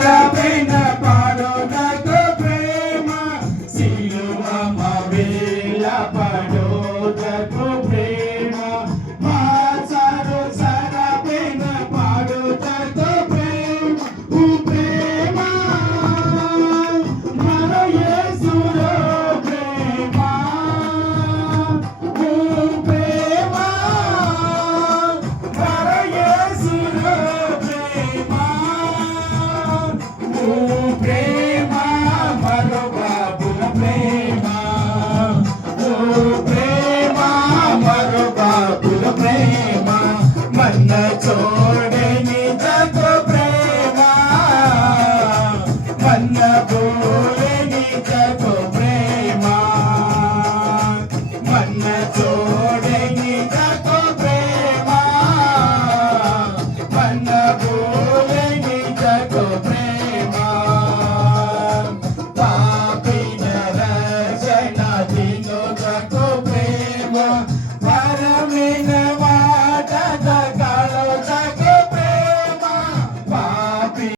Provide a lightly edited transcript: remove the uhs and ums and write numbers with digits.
రవేణ పాడోదకు ప్రేమ సిలువ మవేల పడోదకు ప్రేమ మాసరు సరవేణ పాడోదకు ప్రేమ ఉ ప్రేమ మన యేసులో ప్రేమ ఉ ప్రేమ మన యేసులో ప్రేమ ప్రేమ మరో బాబుల ప్రేమ ప్రేమ మరో బాబుల ప్రేమ మన్న చోడని జగ ప్రేమ మన్న బోలని జగ ప్రేమ మన్న చోడని జగ ప్రేమ మన్న బోలని జగ ప్రేమ